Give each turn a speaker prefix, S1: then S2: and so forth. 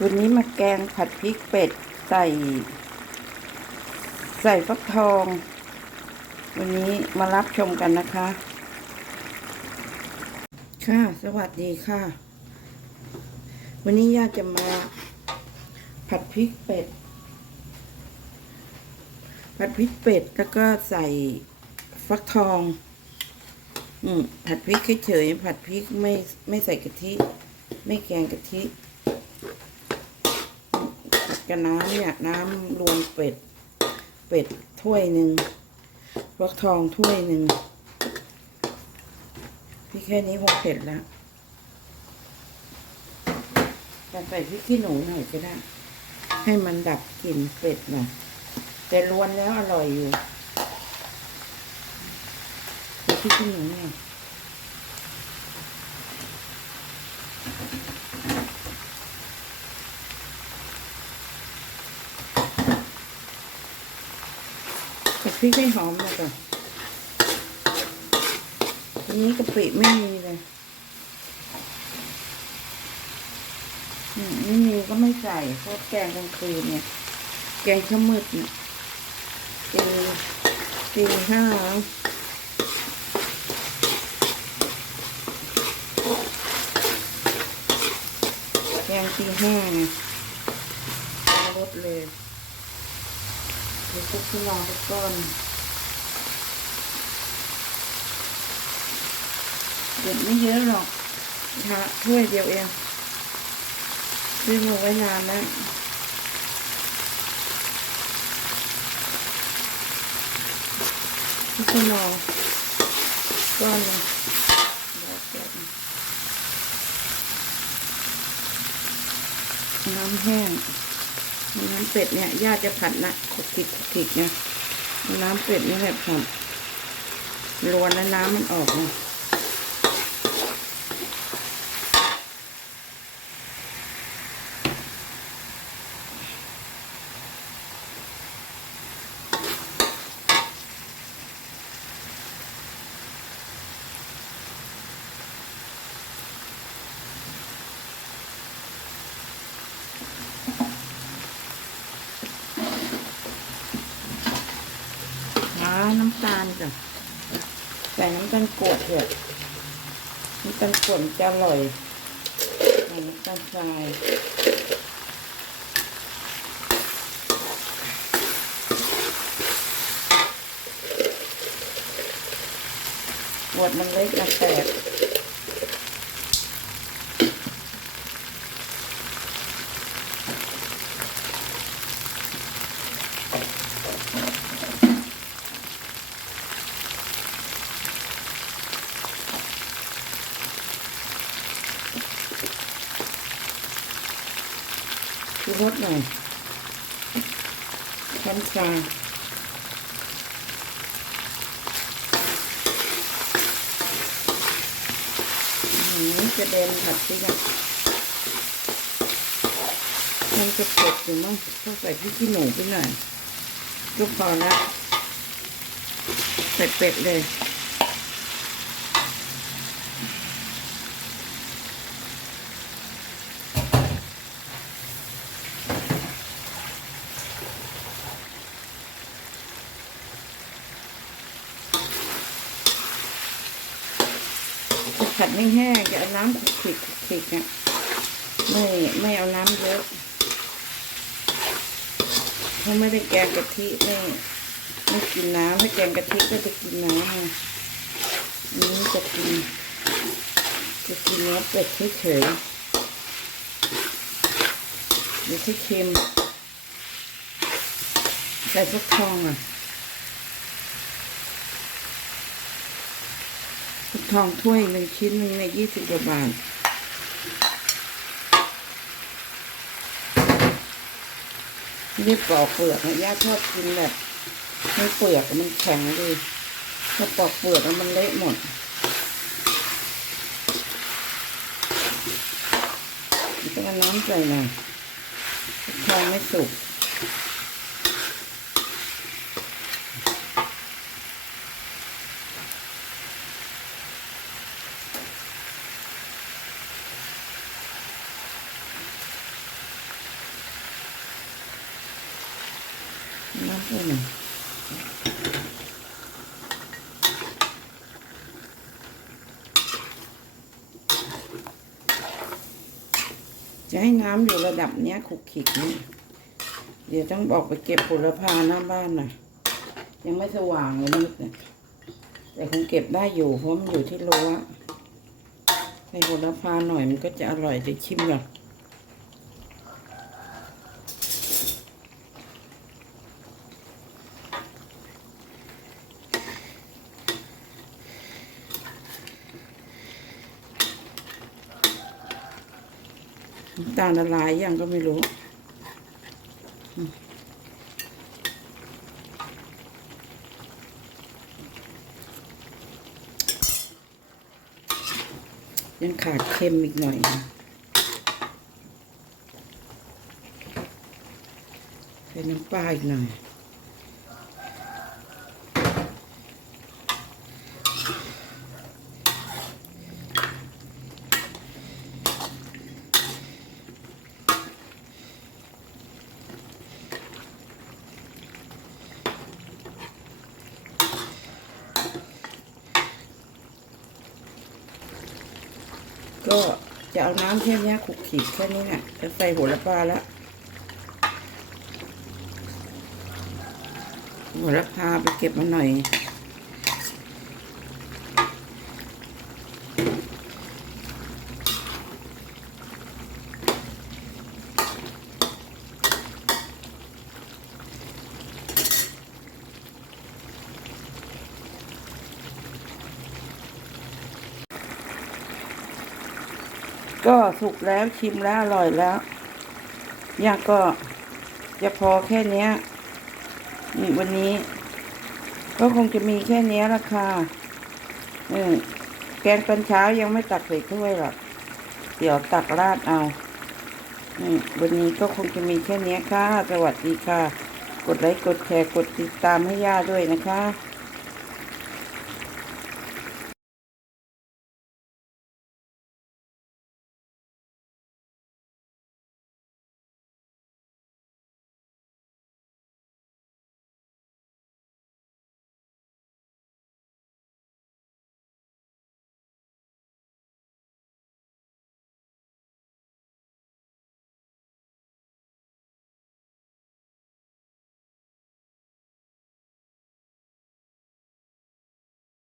S1: วันนี้มาแกงผัดพริกเป็ดใส่ ใส่ฟักทอง วันนี้มารับชมกันนะคะ ค่ะ สวัสดีค่ะ วันนี้ย่าจะมาผัดพริกเป็ด ผัดพริกเป็ดแล้วก็ใส่ฟักทอง อืมผัดพริกเฉยๆผัดพริกไม่ไม่ใส่กะทิ ไม่แกงกะทิ กับน้ำเนี่ย น้ำรวมเป็ด เป็ดถ้วยหนึ่งฟักทองถ้วยหนึ่งพี่แค่นี้คงเผ็ดแล้วแต่ใส่พริกขี้หนูหน่อยก็ได้ ให้มันดับกลิ่นเป็ดหน่อยแต่รวนแล้วอร่อยอยู่ใส่พริกขี้หนูหน่อย ริกให้หอมหน่อยก่อนทีนี้กะปิไม่มีเลยอืมไม่มีก็ไม่ใส่เพราะแกงกลางคืนเนี่ย แกงข้าวมืดเนี่ยตีตีห้าแกงตีห้าไงเอารสเลย เดี๋ยวก็ขึ้นลองสักก้นเด็ดไม่เยอะหรอกทาถ้วยเดียวเองซื้อมาไว้นานแล้วพี่ก็รอก้อนนึงรอแป๊บนึงน้ำแห้ง น้ำเป็ดเนี่ยย่าจะผัดนะขบขิดขบขิดเนี่ยน้ำเป็ดนี่แหละผัดรวนแล้วน้ำมันออกนะหาน้ำตาลจ้ะใส่น้ำตาลกรวดเถอะน้ำตาลกรวดมันจะอร่อยใส่น้ำตาลทรายขวดมันเล็กนะแตก รสหน่อยช้อนกลาหือกระเด็นผัดพริกอะมันจะเผ็ดอยู่มั้งต้องใส่พริกขี้หนูไปหน่อยก็พอละใส่เป็ดเลย ผัดไม่แห้งจะเอาน้ำขลิกขลิกอะไม่ไม่เอาน้ำเยอะถ้าไม่ได้แกงกะทิไม่ไม่กินน้ำถ้าแกงกะทิก็จะกินน้ำไงนี้จะกินจะกินเนื้อเป็ดเฉยๆเดี๋ยวที่เค็มใส่ฟักทองอะ ฟักทองถ้วยหนึ่งชิ้นหนึ่งในยี่สิบกว่าบาทไม่ปอกเปลือกนะย่าชอบกินแบบไม่เปลือกมันแข็งเลยถ้าปอกเปลือกแล้วมันเละหมดต้องเอาน้ำใส่หน่อยทองไม่สุก นี่นะจะให้น้ำอยู่ระดับเนี้ยขุกขิกนี่เดี๋ยวต้องบอกไปเก็บผลพาหน้าบ้านหน่อยยังไม่สว่างเลยมืดเนี่ยแต่คงเก็บได้อยู่เพราะมันอยู่ที่รั้วใส่ผลพาหน่อยมันก็จะอร่อยเดี๋ยวชิมก่อน น้ำตาลละลายยังก็ไม่รู้ยังขาดเค็มอีกหน่อยนะใส่น้ำปลาอีกหน่อย ก็จะเอาน้ำแค่นี้ขลุกขีดแค่นี้เนี่ยจะใส่หัวละปลาแล้วหัวละพาไปเก็บมาหน่อย ก็สุกแล้วชิมแล้วอร่อยแล้วย่าก็จะพอแค่นี้นี่วันนี้ ก็คงจะมีแค่นี้ละค่ะแกงตอนเช้ายังไม่ตักใส่ถ้วยหรอก เดี๋ยวตักราดเอาวันนี้ก็คงจะมีแค่นี้ค่ะ สวัสดีค่ะ กดไลค์กดแชร์กดติดตามให้ย่าด้วยนะคะ